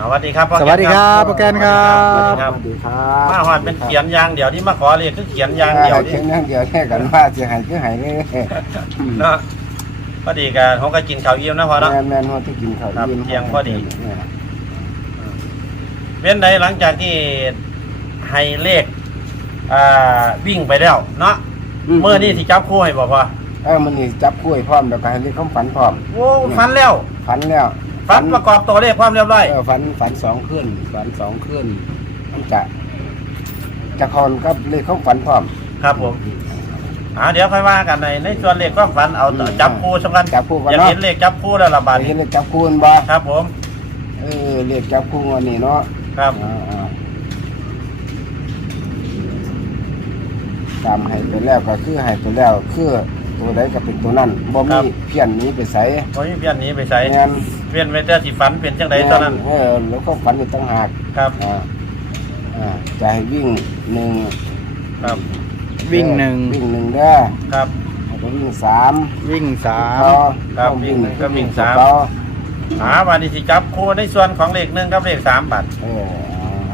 สวัสดีครับพ่อสวัสดีครับพ่อแกนครับสวัสดีครับสวัสดีครับมาหอดเป็นเขียนอยางเดียวที่มาขอเรียกคือเขียนอยางเดียวเขีนี่ยนอย่างเดียวแค่กันว่าจะหายคือหายเลยเนาะพอดีกันเขาก็กินข้าวเยี่ยมนะพอเนาะ แม่นแม่นว่าที่กินข้าวครับนเที่ยงพอดีเนี่ยเป็นไดหลังจากที่ให้เลขอ่าวิ่งไปแล้วเนาะเมื่อนี่ที่จับคู่ให้บอกว่าเออมันนี่จับกล้วยพร้อมแล้วก็ให้เรียกคำฝันพร้อมโอ้ฟันแล้วฝันแล้ว ฟันประกอบตัวเลขความเรียบร้อย เออฝันฝันสองขึ้นฝันสองขึ้นมันจะจะคอนกับเลขคำฝันพร้อมครับผมอ่าเดี๋ยวค่อยว่ากันในในส่วนเลขความฝันเอาต่อจับคู่สำคัญจับคู่กันอยากเนาะเห็นเลขจับคู่แล้วละบาทเห็นี้นเลขจับคู่กันบ่ครับผม เออเลขจับคู่วันนี้เนาะครับอ่าอ่าตามให้ไปแล้วก็คือให้ไปแล้วคือ ตัวใดก็เป็นตัวนั้นบ่มีเพี้ยนหนี้ไปใส่โอ้ยเพี้ยนหนี้ไปใส่งานเปลี่ยนไปแต่สีฝันเปลี่ยนจังไดตอนนั้นเออแล้วก็ฝันอีกต่างหากครับอ่าอ่าจะให้วิ่งหนึ่งครับวิ่งหนึ่งวิ่งหนึ่งเด้อครับ แล้วก็วิ่งสามวิ่งสามเขาครับเขาวิ่งหนึ่งก็วิ่งสามเขาหาวันนี้สิจับคู่ในส่วนของเลขหนึ่งกับเลขสามบาทเอออ่า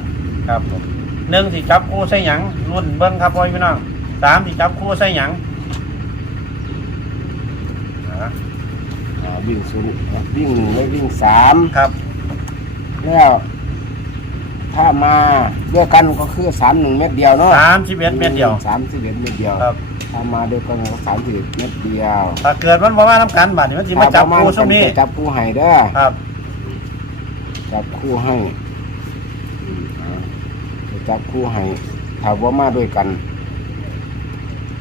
ครับผมหนึ่งสิจับคู่ใส่หยังรุ่นเบิ้งครับพ่อพี่น้องสามสิจับคู่ใส่หยังอ่า อ่า วิ่งศูนย์วิ่งหนึ่งและวิ่งสามครับแล้วถ้ามาด้วยกันก็คือสามหนึ่งเม็ดเดียวเนาะสามสิบเอ็ดเมตรเดียว สามสิบเอ็ดเม็ดเดียวครับ ถ้ามาด้วยกันก็สามสิบเอ็ดเม็ดเดียวถ้าเกิดมันบ่มาทำกันบาทนี่มันสิมาจับคู่ช่วงนี้จะจับคู่ให้เด้อครับ จับคู่ให้อืมอ่าจะจับคู่ให้ถ้าว่ามาด้วยกัน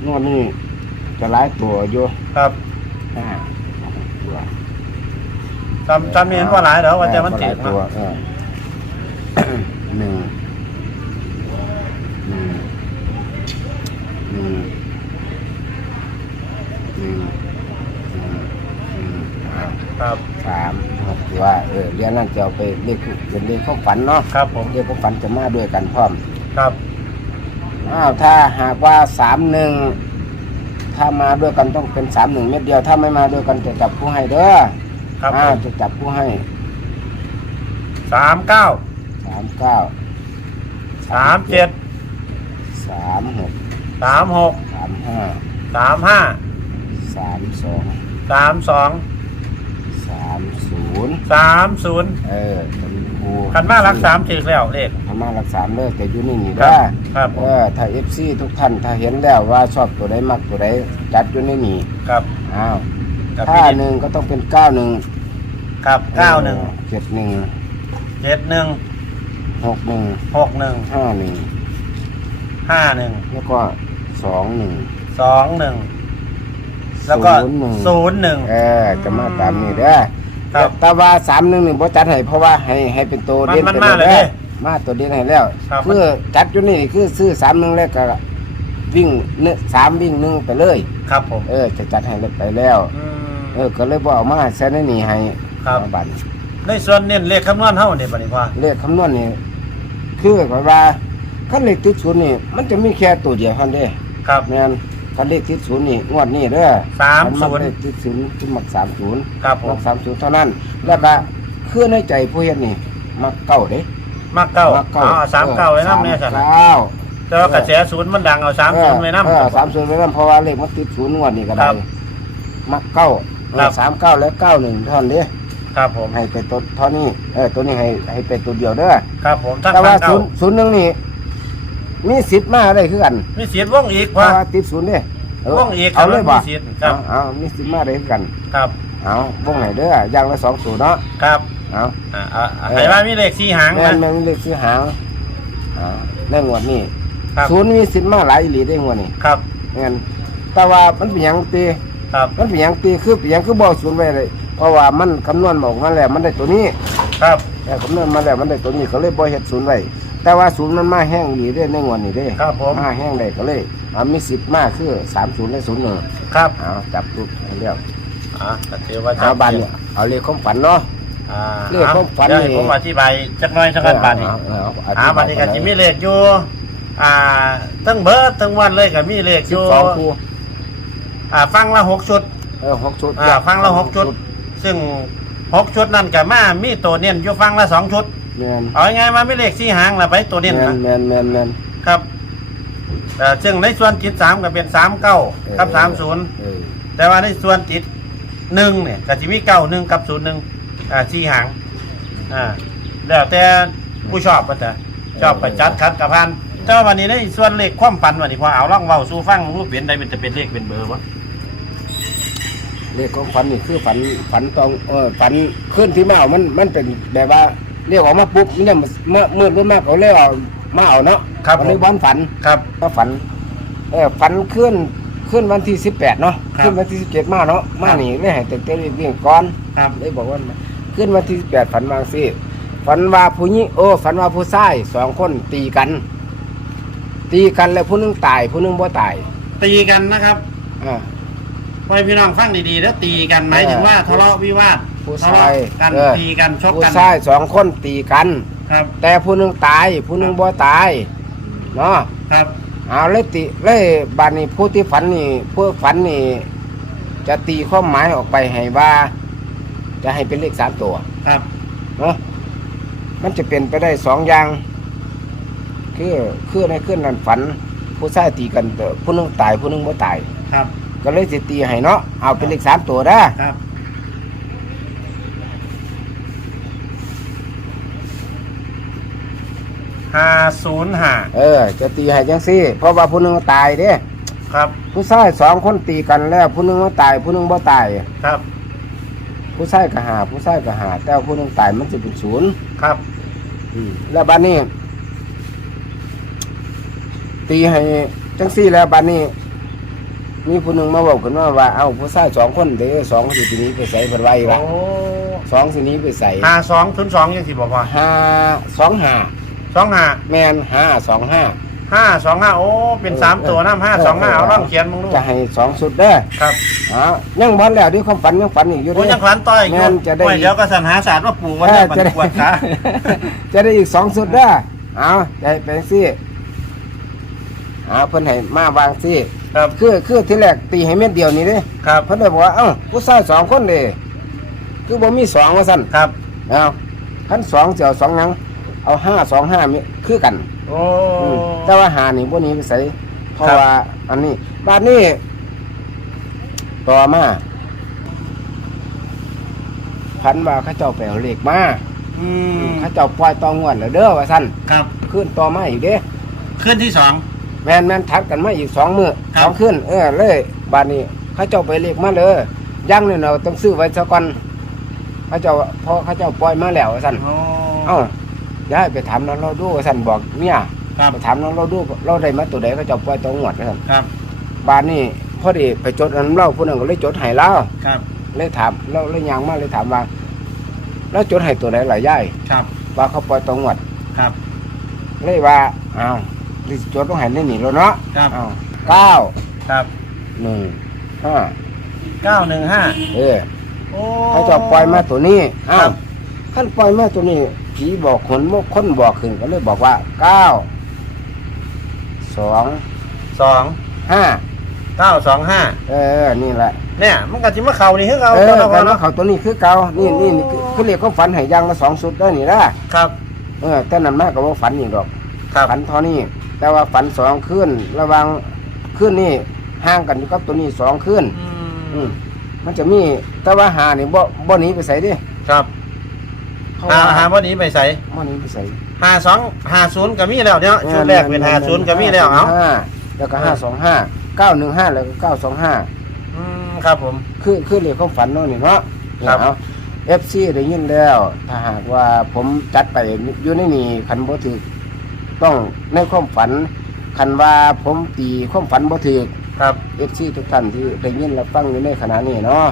นวดนี่จะหลายตัวอยู่ครับ ห้าตัว จำจำนี่เห็นว่าหลายเด้อว่าแต่มันหติลาดยตัวเออหนึ่งหนึ่งหนึ่งหนึ่งหนึ่งหนึ่งอ่าครับสามหกตัวเออเรียนนั่นจะเอาไปเรียกเป็นเรียกข้อฝันเนาะครับผมเรียกข้อฝันจะมาด้วยกันพร้อม ครับอ้าวถ้าหากว่าสามหนึ่งถ้ามาด้วยกันต้องเป็นสามหนึ่งเม็ดเดียว ถ้าไม่มาด้วยกันจะจับผู้ให้เด้อ ครับผอ้าวมจะจับผู้ให้สามเก้าสามเก้าสามเจ็ดสามหกสามหกสามห้าสามห้าสามสองสามสองสามศูนย์สามศูนย์เออเป็นครูคันมารักสามถึกแล้วเลข คันมารักสามเลิกแต่อยู่นี่นี่ครัได้บครับผเอมอถ้าเอฟซีทุกท่านถ้าเห็นแล้วว่าชอบตัวใดมักตัวใดจัดอยู่ในนี่ครับ อ้าว กับถ้าพี่หนึ่งก็ต้องเป็นเก้าหนึ่งครับเก้าหนึ่งเจ็ดหนึ่งเจ็ดหนึ่งหกหนึ่งหกหนึ่งห้าหนึ่งห้าหนึ่งแล้วก็สองหนึ่ง สองหนึ่งแล้วก็ศูนย์หนึ่งศูนย์หนึ่งเออจะมาตามนี้เด้อครับ แต่ว่าสามหนึ่งหนึ่งพอจัดให้เพราะว่าให้ให้เป็นตัวมันเด่นมันไปมาเลยด้เด้อมาตัวเด่นให้แล้วครับคือจัดอยู่นี่คือซื้อสามหนึ่งแล้วก็วิ่งเนื้อสามวิ่งหนึ่งไปเลย ครับผม เออจะจัดให้ไปแล้ว อืม เออก็เลยบเอกมาใส่ในนี่ให้ครับ บัตรในส่วนเน้นเลขคำนวณเท่านี่ปะนี่พ่อเลขคำนวณนี่คือแบบว่าขั้นเลขติดศูนย์นี่มันจะมีแค่ตัวเดียวเท่านั้นเด้ครับ แม่นขั้นเลขติดศูนย์นี่งวดนี้เด้อสามคันศูนย์ เลขติดศูนย์คือมักสามศูนย์ครับผมัมกสามศูนย์เท่านั้น แล้วก็คือในใจผู้เฮ็ดนี่มักเก้าเด้มากเก้ามักเอ๋อาสามเก้าไว้น้ำเนี่ยสันสามเก้า แต่ว่ากระแสศูนย์มันดังเอาสามศูนย์ไว้น้ำ เออสามศูนย์ไว้น้ำเพราะว่าเลขมันติดศูนย์งวดนี่ก็คได้รับ มักเก้า ครับ สามเก้าและเก้าหนึ่งเท่านั้นเด้ครับผม ให้ไปตัวเท่านี้เออตัวนี้ให้ให้ไปตัวเดียวเด้อครับผมทั้งแต่ว่าเก้าศูนย์ศูนย์หนึ่งนี่มีสิทธิ์มาได้คือกันมีเสียดวงอีกเพว่า ราะว่าติดศูนย์เนี่ยวงอีกเอาเลยบ่มีสิทธิ์ครับ เอาเอามีสิทธิ์มาได้คือกัน ครับเอาวงไหนเด้ออย่างละสองศูนย์เนาะครับเอา อ่าอ่าอ่าให้ว่ามีเลขสี่หางแม่นนะแม่นเลขซื้อหางเอาในงวดนี้ครับศูนย์มีสิทธิ์มาหลายอีหลีได้งวดนี้ครับ แม่นแต่ว่ามันเป็นหยังตี ครับมันเป็นหยังตีคือเป็นหยังคือบ่ศูนย์ไว้เลยเพราะว่ามันคำนวณมาออกมาแล้วมันได้ตัวนี้ครับแต่คำนวณมาแล้วมันได้ตัวนี้เขาเลยบ่เฮ็ดศูนย์ไว้แต่ว่าศูนย์มันมาแห้งอีหลีเด้ในงวดนี้เด้ครับผมมาแห้งได้ก็เลยเอามีสิทธิ์มากคือสามศูนย์และศูนย์หนึ่งครับเอาจับลูกให้เรียกอ่าก็ถือว่าเอาบันเนี่ยเอาเลขความฝันเนาะ อ่าเลขความฝันเดี๋ยวให้นี่ ผมอธิบายจักหน่อยสักกันบาทนี่เออเออ่าบัดนี้ก็สิมีเลขอยู่ อ่าทั้งเบิดทั้งวันเลยก็มีเลขอสิบยู่สองคู่ อ่าฟังละหกชุด เออหกชุดอ่าฟังละหกชุด ซึ่งหกชุดนั่นก็มามีตัวเน้นอยู่ฟังละสองชุด แมนเอาไงายๆมาไม่เลขสี่หางละไปตัวแมเน้นนนะ แมนแมนแมน ครับเอ่อซึ่งในส่วนจิตสามก็เป็นสามเก้ากับสามศูนย์เออแต่ว่าในส่วนจิตหนึ่งเนี่ยก็จะมีเก้าหนึ่งกับศูนย์หนึ่งอ่าสี่หางอ่าแล้วแต่ผู้ชอบก็จะชอบไปจัดคัดกับพันแต่ว่าวันนี้ในส่วนเลขความฝันวันนี้พอเอาล่องเว้าสู้ฟังรูปเปลี่ยนใดเป็นจะเป็นเลขเป็นเบอร์วะ เลขของฝันนี่คือฝันฝันตองเออฝันขึ้นที่มาเอามันมันเป็นแบบว่าเรียกออกมาปุ๊บมันยังเมื่อมืดรุ่นมากเขาเรียกเอามาเอาเนาะครับวันผนี้มบ้านฝันครับก็ฝันเออฝันขึ้นขึ้นวันที่สิบแปดเนาะครับขึ้นวันที่สิบเจ็ดมาเนาะมาครับนี่เลยให้เต็มเต็มเรียงก่อนครับเลยบอกว่าขึ้นวันที่สิบแปดฝันวาจังสิฝันว่าผู้หญิงโอ้ฝันว่าผู้ชายสองคนตีกัน ตีกันแล้วผู้หนึงตายผู้หนึงบ่ตาย ตีกันนะครับอ่า ไว้พี่น้องฟังดีๆแล้วตีกันหมายถึงว่าทะเลาะวิวาทผู้ทะชายเลาะกันเออตีกันชกผู้กันชายสองคนตีกัน ครับแต่ผู้หนึงตาย ผู้หนึงบ่ตายเนาะครับเอาเลยติเลยบานนี้ผู้ที่ฝันนี่ผู้ฝันนี่ จะตีข้อหมายออกไปให้ว่า จะให้เป็นเลขสามตัวครับเนาะมันจะเป็นไปได้สองอย่าง คือคือในขึ้นนั้นฝัน ผู้ชายตีกันแต่ผู้หนึงตาย ผู้หนึงบ่ตาย ครับ ก็เลยจะตีให้เนาะเอาเป็นเลขสามตัวได้ครับห้าศูนย์ห้าเออ จะตีให้จังซี่ เพราะว่าผู้หนึงตายเด้ครับผู้ชายสองคนตีกันแล้วผู้หนึงบ่ตายผู้หนึงบ่ตาย ครับผู้ชายก็หาผู้ชายก็หา แต่ว่าผู้หนึงตายมันจะเป็นศูนย์ ครับอืมแล้วบัดนี้ ตีให้จังซี่แล้วบัดนี้ มีผู้หนึงมาบอกกันว่าว่าเอาผู้ชายสองคนเด้อสองสิทีนี้ไปใส่เพิ่นไว้ว่าโอ้สองสินี้ไปใส่ห้าสองศูนย์สองยังสิบอกว่าห้าสองห้าสองห้าแมนห้าสองห้าห้าสองห้าโอ้เป็นสามตัวน้ำห้าสองห้าเอาล่องเขียนมึงดูจะให้สองสุดเด้อครับอ๋อยังบ่แล้วด้วยความฝันยังฝันอีกอยู่โอ้เด้ยังขวัญต่อยแม่นจะได้โอ้ยเดี๋ยวก็สันหาศาสตร์ว่าปู่ว่าเอจะอปันจะได้ปวดขา จะได้อีกสองสุดเด้อเอาจะให้เป็นซี่เอาเพิ่นให้มาวางซี่ ครับคือคือที่แรกตีให้เม็ดเดียวนี่เด้ครับเพิ่นได้บอกว่าเอ้าผู้ชายสองคนเด้คือบ่มีสองว่าซั่นครับเอาคันสองสิเอาสองหยังเอาห้าสองห้ามีคือกันโอ้อืมแต่ว่าหานี่บ่หนี้ไปใส่เพราะครับว่าอันนี้บาดนี้ ต่อมาพันว่าเขาเจ้าไปเอาเลขมาอืมเขาเจ้าปล่อยตองวดแล้วเด้อว่าซั่นครับขึ้นต่อมาอีกเด้ ขึ้นที่สอง แม่นแม่นทัดกันมาอีกสองมื้อครับ สองขึ้นเออเลยบาดนี้เขาเจ้าไปเลขมาเลยยังนี่เนาะต้องซื้อไว้ซะก่อนเขาเจ้าพอเขาเจ้าปล่อยมาแล้วว่าซั่นโอ้เอ้าย้ายไปถามน้องเราดูว่าซั่นบอกเมียครับ ไปถามน้องเราดูเราได้มาตัวใดเขาเจ้าปล่อยตองวดว่าซั่นครับ บ้านนี่พอดีไปจดอันเล่าผู้นั้นก็เลยจดให้เล่าครับ เลยถามเราเลยยังมาเลยถามว่าแล้วจดให้ตัวไหนหลายย่ายครับ ว่าเขาปล่อยตรงหวดครับ เลยว่าอ้าว รีจดต้องให้ได้หนีแล้วเนาะครับ อ้าวเก้าครับหนึ่งห้าเก้าหนึ่งห้าเออโอ้ เขาจะปล่อยมาตัวนี้อ้าครัวบท่านปล่อยมาตัวนี้ผีบอกคนคนบอกขึ้นก็เลยบอกว่าเก้าสองสองห้าเก้าสองห้าเออนี่แหละ เนี่ย มันก็จิมาเข่านี่คือเขาเออตัวละแต่เนาะว่าเขาตัวนี้คือเก่านี่นี่นี่คือคือเรียกเขาฝันให้ยังละสองสุดได้นี่ละครับ เออแต่นั้นมากก็ว่าฝันอีกดอกครับ ฝันเท่านี้ แต่ว่าฝันสองขึ้นระหวังขึ้นนี่ห่างกันอยู่กับตัวนี้สองขึ้นอือืมมมันจะมีแต่ว่าหานี่บ่บ่หนีไปใส่ดิครับเพราะหาว่าหาวันนี้ไปใส่บ่หนีไปใส่หาสองหาศูนย์ก็มีแล้วเนี่ยชุดแรกเป็นหาศูนย์ก็มีแล้วเอ้าห้าแล้วก็ห้าสองห้าเก้าหนึ่งห้าแล้วก็เก้าสองห้าอืมครับผมคือคือเรียกเขาฝันเนาะนี่เนาะครับเอาเอฟซีได้ยินแล้ว ถ้าหากว่าผมจัดไปอยู่ในนี่คันบ่ถือ ต้องในความฝันคันว่าผมตีความฝันบ่ถือครับเอฟซีทุกท่านที่ได้ยินและฟังอยู่ในขณะนี้เนาะ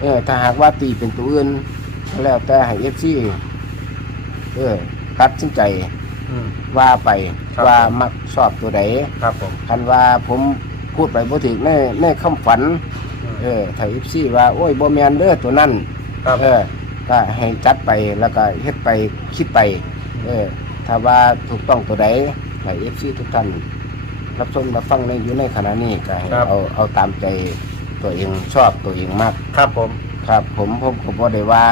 เออถ้าหากว่าตีเป็นตัวอื่นก็แล้วแต่ให้เอฟซีเออตัดสินใจอืม ว่าไปครับว่าผม มักชอบตัวใดครับผมคันว่าผมพูดไปบ่ถึงในในคำฝัน เออถ้าเอฟซีว่าโอ้ยบ่แมนเด้อตัวนั้น ครับ เออก็ให้จัดไปแล้วก็เฮ็ดไปคิดไป เออ ถ้าว่าถูกต้องตัวใดให้เอฟซีทุกท่านรับชมรับฟังในอยู่ในขณะนี้ก็ให้ครับ เอาเอาตามใจตัวเองชอบตัวเองมาก ครับผม ครับ ผมผมก็บ่ได้ว่า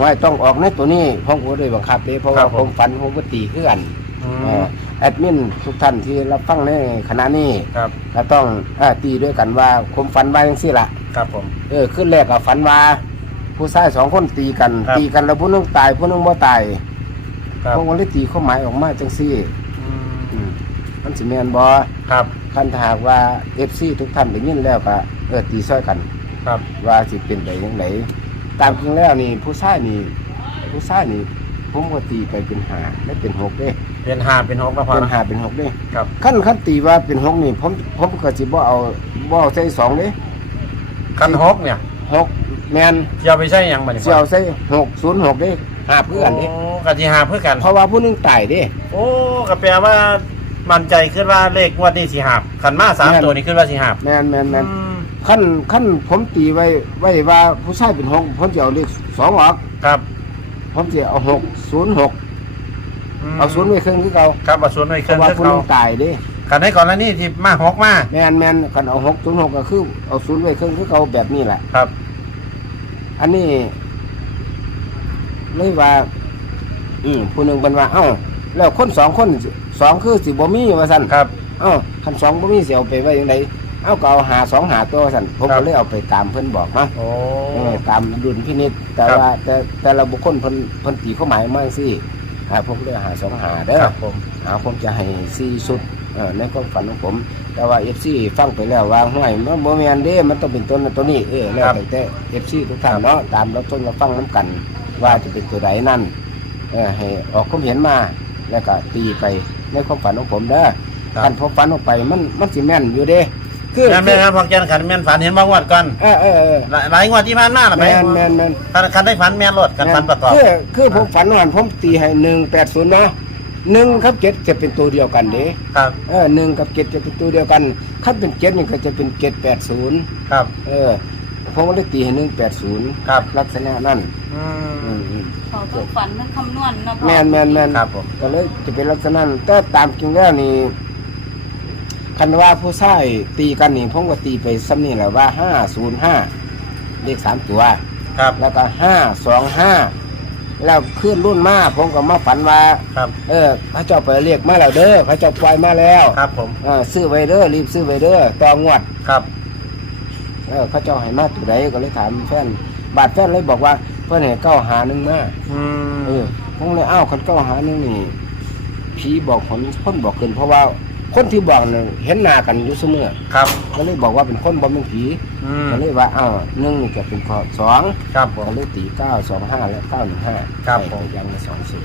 ว่าต้องออกในตัวนี้ผมก็เลยบังคับเลยเพราะครัว่าบผผม มฝันผมก็ตีขึ้นอืเอ่มอแอดมินทุกท่านที่รับฟังในขณะนี้ครับก็ต้องเอ่อตีด้วยกันว่าผมฝันว่าอย่างซี่ล่ะครับผม เออขึ้นแรกก็ฝันว่าผู้ชายสองคนตีกัน ครับ ตีกันแล้วผู้หนึงตายผู้หนึงบ่ตาย ครับ ผมก็เลยตีความหมายออกมาจังซี่อือืมมมันสิแม่นบ่ครับคันถ้าหากว่า FC ทุกท่านได้ยินแล้วก็เออตีซ้อยกัน ครับว่าสิเป็นไปจังไดตามจริงแล้วนี่ผู้ชายนี่ผู้ชายนี่ผมก็ตีไปเป็นหาและเป็นหกเด้เป็นหาเป็นหกแล้วพอเป็นนะหาเป็นหกเด้ครับขั้นขั้นตีว่าเป็นหกนี่ผมผมก็สิบ่เอาบ่เอาใส่สองเด้คันหกเนี่ยหกแมนเจียวไปใช่ยังบัดนี้เสียวใส่หกศูนย์หกเด้ หาเพื่อนเด้โอ้กะทิหาเพื่อกัน เพราะว่าผู้หนึงตายเด้โอ้ก็แปลว่า มั่นใจขึ้นว่าเลขงวดนี้สีหาบขันมาสามแม่นตัวนี้ขึ้นว่าสีหาบแมนแมนแมนอืมขั้นขั้นผมตีไว้ไว้ว่าผู้ชายเป็นหกผมจะเอาเลขสองออกครับผมจะเอาหกศูนย์หกมเอาศูนย์ไว้เครื่องคือเก่าครับเอาศูนย์ไว้เพเครื่อราะงว่าคือผู้หเขานึงตายเด้ขันให้ก่อนแล้วนี่ที่มาหกมาแมนแมนกันเอาหกศูนย์หกก็คือเอาศูนย์ไว้เครื่องคือเขาแบบนี้แหละ ครับ อันนี้ เลยว่า อืมผู้หนึ่งเป็นว่า เอ้า แล้วคนสองคนสิสองคือสิบ่มีว่าสั่นครับ เอ้าคันสองบ่มีสิเอาไปไว้ยังไงเอ้าก็เอาหาสองหาตัวว่าสั่นผมครัก็บ เลยเอาไปตามเพิ่นบอกนะโอ้ เออตามดุลพินิจแต่ครับ ว่าแต่แต่ละบุคคลเพิ่นเพิ่นตีเข้าหมายมาสิหาผมเลยหาสองหาเด้อ ครับผมหาผมจะให้สี่ชุดเออในความฝันของผม แต่ว่าเอฟซีฟังไปแล้วว่าห้วยมันบ่แม่นเด้มันต้องเป็นตัวนั้นตัวนี้เออแล้วแต่แต่เอฟซีทุกท่านเนาะตามรับชมรับฟังน้กัน ว่าจะเป็นตัวใดนั่นเออให้ออกความเห็นมาแล้วก็ตีไปในความฝันของผมเด้อครับการพบฝันออกไปมันมันสิแม่นอยู่เด้คือแม่นแม่นครับพอแกนขันแม่นฝันเห็นบางงวดก่อนเออเออเออหลายหลายงวดที่ผ่านมาหรือแมไม่นแมนแมนคันคันได้ฝันแม่นรถกันฝันประกอบคือคือผมฝันว่าผมตีให้หนึ่งแปดศูนย์เนาะหนึ่งครับเจ็ดจะเป็นตัวเดียวกันเด้ครับเออหนึ่งกับเจ็ดจะเป็นตัวเดียวกันถ้าเป็นเจ็ดนี่ก็จะเป็นเจ็ดแปดศูนย์ครับ เออ ผมก็เลยตีให้หนึ่งแปดศูนย์ครับ ลักษณะนั่นอือืมมอืมเขาต้องฝันมันคำนวณนะพ่อแมนแมนแมน ครับผม ก็เลยจะเป็นลักษณะนั้นแต่ตามจริงแล้วนี่คันว่าผู้ชายตีกันนี่ผมก็ตีไปซ้ำนี่แหละว่าห้าศูนย์ห้าเลขสามตัว ครับ แล้วก็ห้าสองห้าแล้วขึ้นรุ่นมาผมก็มาฝันว่า ครับ เออ พระเจ้าไปเรียกมาแล้วเด้อพระเจ้าปล่อยมาแล้วครับผม เออซื้อไว้เด้อรีบซื้อไว้เด้อต่องวด ครับ เออเขาเจ้าให้มาตัวใดก็เลยถามแฟนบาดแฟนเลยบอกว่าเพื่อนให้เก้าหาหนึ่งมาอืเอมอผมเลยอ้าวคันเก้าหาหนึ่งนี่ผีบอกคนคนบอกเกินเพราะว่าคนที่บอกเนี่ยเห็นหน้ากันอยู่เสมอครับ ก็เลยบอกว่าเป็นคนบ่เป็นผีอืมก็เลยว่าอ้าวหนึ่งนี่ก็เป็นข้อสองครับผก็มเลยตีเก้าสองห้าและเก้าหนึ่งห้าครับผม ยังละสองสิบ